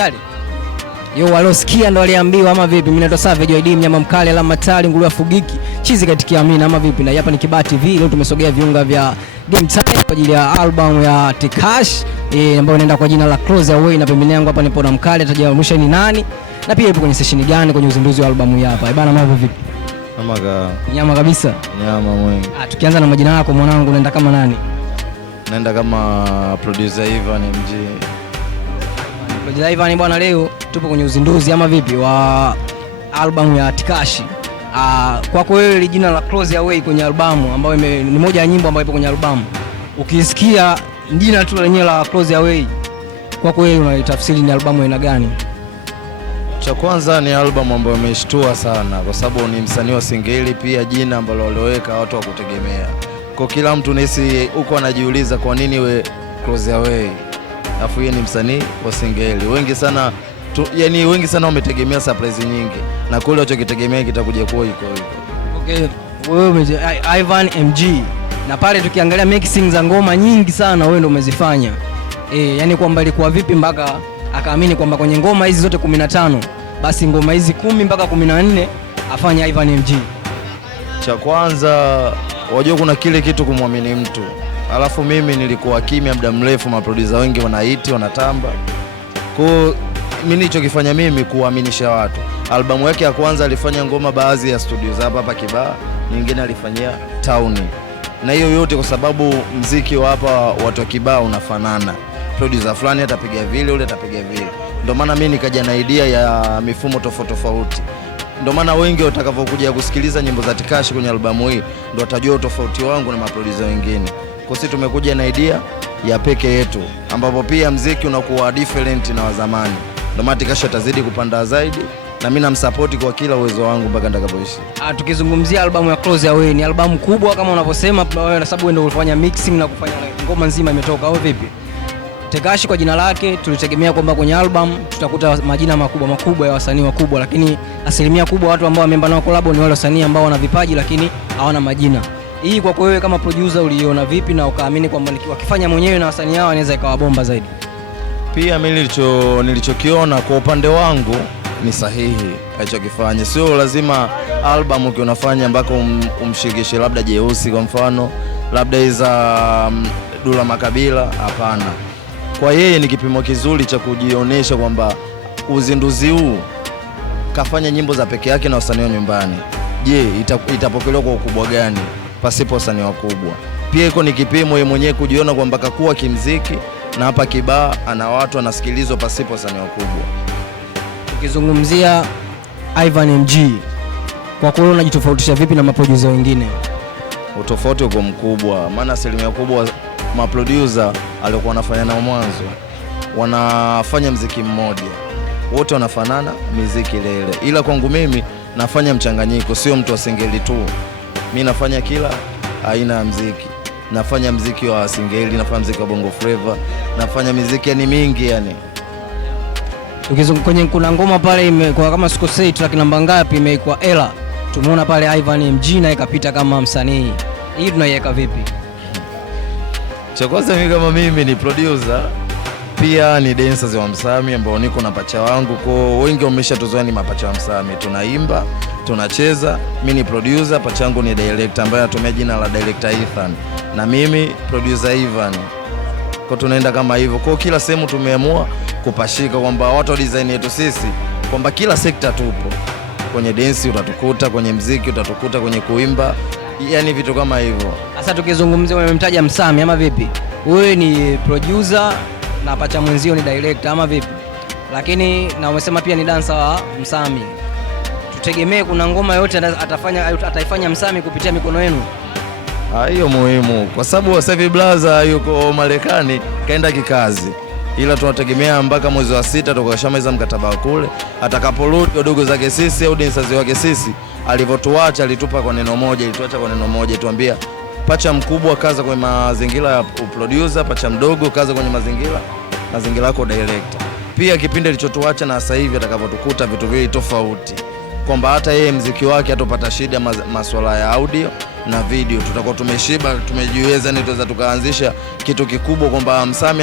Yale. Yo walosikia ndo waliambiwa ama vipi? Mimi naitwa Savage ID mnyama mkali alama tali ngulu ya fugiki chizi katika Amina ama vipi? Na hapa ni Kibati TV, leo tumesogea viunga vya Game Time kwa ajili ya album ya Tekashi ambayo inaenda kwa jina la Close Away, na pembeni yangu hapa nipo na mkali atajamusha ni nani na pia ipo kwenye session gani kwenye uzinduzi wa albamu hii hapa. Bana, mambo vipi? Nyama kabisa. Nyama mwingi. Tukianza na majina yako mwanangu, unaenda kama nani? Naenda kama producer Ivan MG. Producer Ivan bwana, leo tupo kwenye uzinduzi ama vipi wa albamu ya Tekashi. Kwako wewe jina la Close Away kwenye albamu ambayo ni moja ya nyimbo ambayo ipo kwenye albamu, ukisikia jina tu lenyewe la Close Away, kwako wewe unalitafsiri ni albamu aina gani? Cha kwanza ni albamu ambayo imeshtua sana kwa sababu ni msanii wa Singeli, pia jina ambalo walioweka watu wa kutegemea. Kwa kila mtu nesi huko anajiuliza kwa nini we Close Away. Alafu yeye ni msanii wa Singeli. Wengi sana wengi sana wametegemea surprise nyingi na kule wachokitegemea kitakuja kuwa iko hivyo. Okay, wewe Ivan MG, na pale tukiangalia mixing za ngoma nyingi sana wewe ndio umezifanya. Yani kwamba ilikuwa vipi mpaka akaamini kwamba kwenye ngoma hizi zote 15 basi ngoma hizi 10 mpaka 14 afanya Ivan MG? Cha kwanza wajua kuna kile kitu kumwamini mtu. Alafu mimi nilikuwa kimya muda mrefu, maproducer wengi wanaiti wanatamba. Kwa mimi nilichokifanya mimi kuaminisha watu. Albamu yake ya kwanza alifanya ngoma baadhi ya studios hapa Kibaha, nyingine alifanyia Town. Na hiyo yote kwa sababu muziki wa hapa watu wa Kibaha unafanana. Producer fulani atapiga vile, ule atapiga vile. Ndio maana mimi nikaja na idea ya mifumo tofauti. Ndio maana wengi watakavyokuja kusikiliza nyimbo za Tekashi kwenye albamu hii ndio watajua tofauti wangu na maproducer wengine. Kwa sisi tumekuja na idea ya peke yetu ambapo pia muziki unakuwa different na wa zamani. Ndio maana Tekashi atazidi kupanda zaidi na mimi namsupport kwa kila uwezo wangu mpaka nitakapoishi. Tukizungumzia albamu ya Close Away, ni albamu kubwa kama unavyosema kwa sababu wewe ndio ulifanya mixing na kufanya ngoma nzima imetoka au vipi? Tekashi kwa jina lake tulitegemea kwamba kwenye album tutakuta majina makubwa ya wasanii wakubwa, lakini asilimia kubwa watu ambao wameimba nao collab ni wale wasanii ambao wana vipaji lakini hawana majina. Hii kwa wewe kama producer uliona vipi na ukaamini kwamba wakifanya mwenyewe na wasanii hao anaweza ikawa bomba zaidi? Pia mimi nilichokiona kwa upande wangu ni sahihi alichokifanya. Sio lazima album ukionafanya mpaka umshirikishe labda Jeusi kwa mfano, labda iza Dula Makabila, hapana. Kwa yeye ni kipimo kizuri cha kujionesha kwamba uzinduzi huu kafanya nyimbo za peke yake na wasanii wa nyumbani. Je, itapokelewa kwa ukubwa gani pasipo wasanii wakubwa? Pia iko ni kipimo yeye mwenyewe kujiona kwamba kakuwa kimziki na hapa Kibaha ana watu anasikilizwa pasipo wasanii wakubwa. Ukizungumzia Ivan MG, kwa kweli unajitofautisha vipi na maproducer wengine? Utofauti uko mkubwa, maana asilimia kubwa maproducer alikuwa wanafanya nao mwanzo wanafanya muziki mmoja, wote wanafanana muziki ile, ila kwangu mimi nafanya mchanganyiko, sio mtu wa Singeli tu. Mimi nafanya kila aina ya muziki, nafanya muziki wa Singeli, nafanya muziki wa Bongo Flava, nafanya muziki yani mingi yani. Kwenye kuna ngoma pale kwa kama sikosei track namba ngapi imeikwa Ela, tumeona pale Ivan MG na ikapita kama msanii. Hii tunaiweka vipi? Cha kwanza mimi ni producer, pia ni dancers wa Msami ambao niko na pacha wangu. Kwa wengi wameshatuzoea ni mapacha wa Msami, tunaimba, tunacheza. Mimi ni producer, pacha wangu ni director ambaye anatumia jina la director Ethan, na mimi producer Ivan. Kwa tunaenda kama hivyo. Kwa kila sehemu tumeamua kupashika kwamba watu wa design yetu sisi kwamba kila sekta tupo. Kwenye dance utatukuta, kwenye muziki utatukuta, kwenye kuimba, yani vitu kama hivyo. Sasa tukizungumzia umemtaja Msami ama vipi? Wewe ni producer na pacha mwenzio ni director ama vipi? Lakini na umesema pia ni dancer wa Msami. Tutegemee kuna ngoma yote ataifanya Msami kupitia mikono yenu? Hiyo muhimu kwa sababu sasa hivi blaza yuko Marekani kaenda kikazi. Ila tunategemea mpaka mwezi wa 6 tukashamaliza mkataba wa kule. Atakaporudi wadogo zake sisi au dancers wake sisi, alivyotuacha alitupa kwa neno moja, ilituacha kwa neno moja, tuambia pacha mkubwa kaza kwenye mazingira ya producer, pacha mdogo kaza kwenye mazingira yako director. Pia kipindi alichotuacha na sasa hivi atakavyotukuta vitu vile tofauti. Kwamba hata yeye muziki wake atopata shida masuala ya audio na video, tutakuwa tumeshiba, tumejiweza, ni tuweza tukaanzisha kitu kikubwa kwamba Msami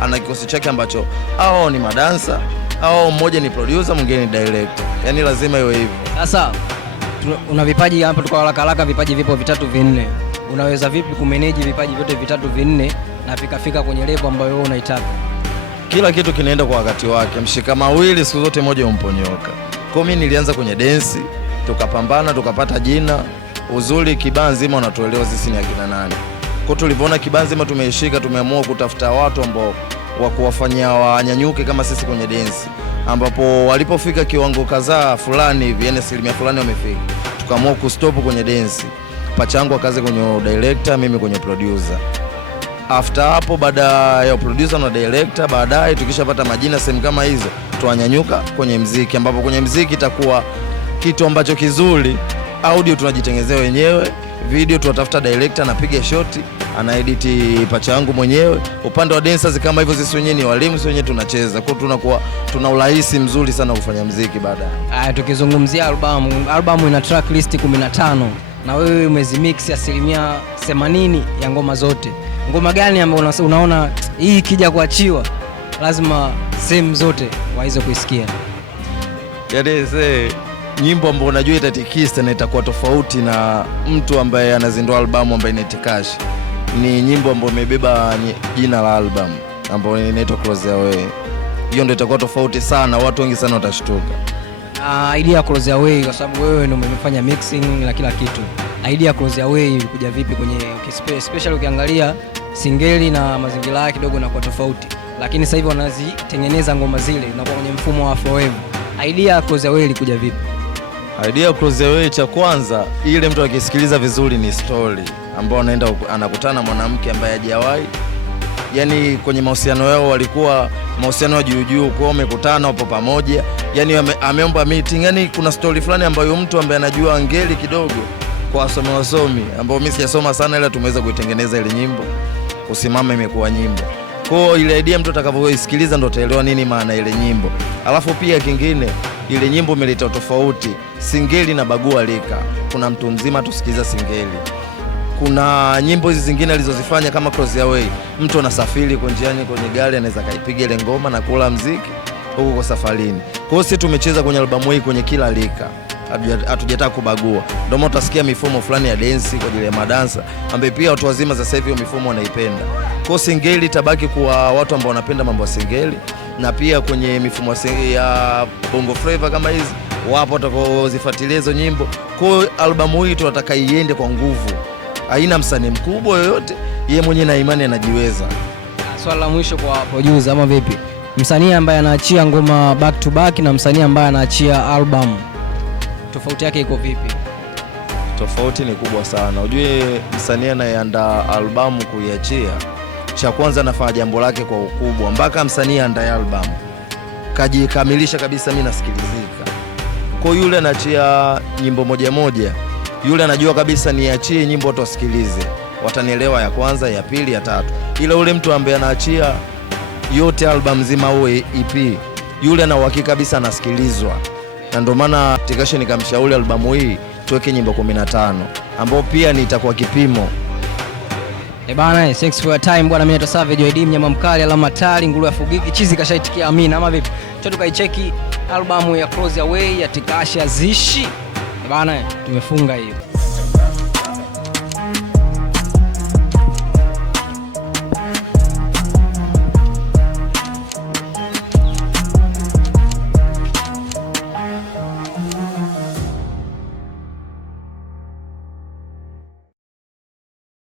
ana kikosi chake ambacho hao ni madansa, au mmoja ni producer mwingine ni director, yani lazima iwe hivyo. Sasa una vipaji hapa, tuko haraka vipaji vipo vitatu vinne, unaweza vipi kumanage vipaji vyote vitatu vinne na vikafika kwenye level ambayo wewe unaitaka? Kila kitu kinaenda kwa wakati wake, mshika mawili siku zote moja umponyoka. Kwa mimi nilianza kwenye dance, tukapambana tukapata jina, uzuri kibaa nzima unatuelewa sisi ni akina nani. Kwa tulipoona kibaa nzima tumeishika, tumeamua kutafuta watu ambao wa kuwafanyia wanyanyuke kama sisi kwenye dance, ambapo walipofika kiwango kadhaa fulani hivi, yani asilimia fulani wamefika, tukaamua kustop kwenye dance. Pachangu akaze kwenye director, mimi kwenye producer. After hapo, baada ya producer na director, baadaye tukishapata majina sehemu kama hizo, tuanyanyuka kwenye mziki, ambapo kwenye mziki itakuwa kitu ambacho kizuri. Audio tunajitengenezea wenyewe, video tunatafuta director anapiga shoti, anaedit pacha yangu mwenyewe. Upande wa dancers kama hivyo, sisi wenyewe ni walimu, sisi wenyewe tunacheza. Kwa tunakuwa tuna urahisi mzuri sana kufanya muziki baadaye. Tukizungumzia albamu ina track list 15 na wewe umezimix asilimia 80 ya ngoma zote. Ngoma gani ambayo unaona hii ikija kuachiwa lazima sehemu zote waweze kuisikia? Yaani nyimbo ambayo unajua itatikisa na itakuwa tofauti na mtu ambaye anazindua albamu ambaye ni Tekashi, ni nyimbo ambayo imebeba jina la albamu ambayo inaitwa Close Away. Hiyo ndio itakuwa tofauti sana, watu wengi sana watashtuka. Idea ya Close Away, kwa sababu wewe ndio umefanya mixing na kila kitu, idea ya Close Away ilikuja vipi kwenye especially ukiangalia singeli na mazingira yake kidogo na kwa tofauti, lakini sasa hivi wanazitengeneza ngoma zile na kwa kwenye mfumo wa Afroweave. Idea ya Close Away ilikuja vipi? Idea ya Close Away, cha kwanza, ile mtu akisikiliza vizuri ni story ambao anaenda anakutana na mwanamke ambaye hajawahi, yani kwenye mahusiano yao walikuwa mahusiano ya juu kwa wamekutana hapo pamoja, yani ameomba meeting, yani kuna story fulani ambayo mtu ambaye anajua ngeli kidogo kwa wasomi ambao mimi sijasoma sana, ila tumeweza kuitengeneza ile nyimbo kusimama imekuwa nyimbo. Kwa ile idea mtu atakapoisikiliza ndo ataelewa nini maana ile nyimbo. Alafu pia kingine, ile nyimbo imeleta tofauti, singeli na bagua lika. Kuna mtu mzima tusikiza singeli. Kuna nyimbo hizi zingine alizozifanya kama Close Away, mtu anasafiri kwa njiani kwenye gari anaweza kaipiga ile ngoma na kula muziki huko kwa safarini. Kwa hiyo sisi tumecheza kwenye albamu hii kwenye kila lika, hatujataka kubagua. Ndio maana utasikia mifumo fulani ya dance kwa ajili ya madansa ambaye pia watu wazima sasa hivi mifumo wanaipenda. Kwa hiyo singeli tabaki kwa watu ambao wanapenda mambo ya singeli, na pia kwenye mifumo ya bongo flava kama hizi wapo watakaozifuatilia hizo nyimbo. Kwa hiyo albamu hii tunataka iende kwa nguvu, haina msanii mkubwa yoyote, yeye mwenyewe na imani anajiweza. Swali la mwisho kwa producer, ama vipi, msanii ambaye anaachia ngoma back to back na msanii ambaye anaachia album, tofauti yake iko vipi? Tofauti ni kubwa sana. Ujue msanii anayeandaa albamu kuiachia, cha kwanza anafanya jambo lake kwa ukubwa, mpaka msanii aandae albamu kajikamilisha kabisa, mimi nasikilizika. Kwa yule anaachia nyimbo moja, yule anajua kabisa niachie nyimbo watu wasikilize, watanielewa ya kwanza, ya pili, ya tatu. Ila ule mtu ambaye anaachia yote album nzima au EP, yule ana uhakika kabisa anasikilizwa. Na ndio maana Tekashi nikamshauri albamu hii tuweke nyimbo 15 ambao pia nitakuwa kipimo. Bana, thanks for your time bwana. Mimi naitwa Savage ID, mnyama mkali, alama tali, nguru ya fugiki, chizi kashaitikia amina, ama vipi? Cho tukaicheki albamu ya Close Away ya Tekashi Azishi. Bana, tumefunga hiyo.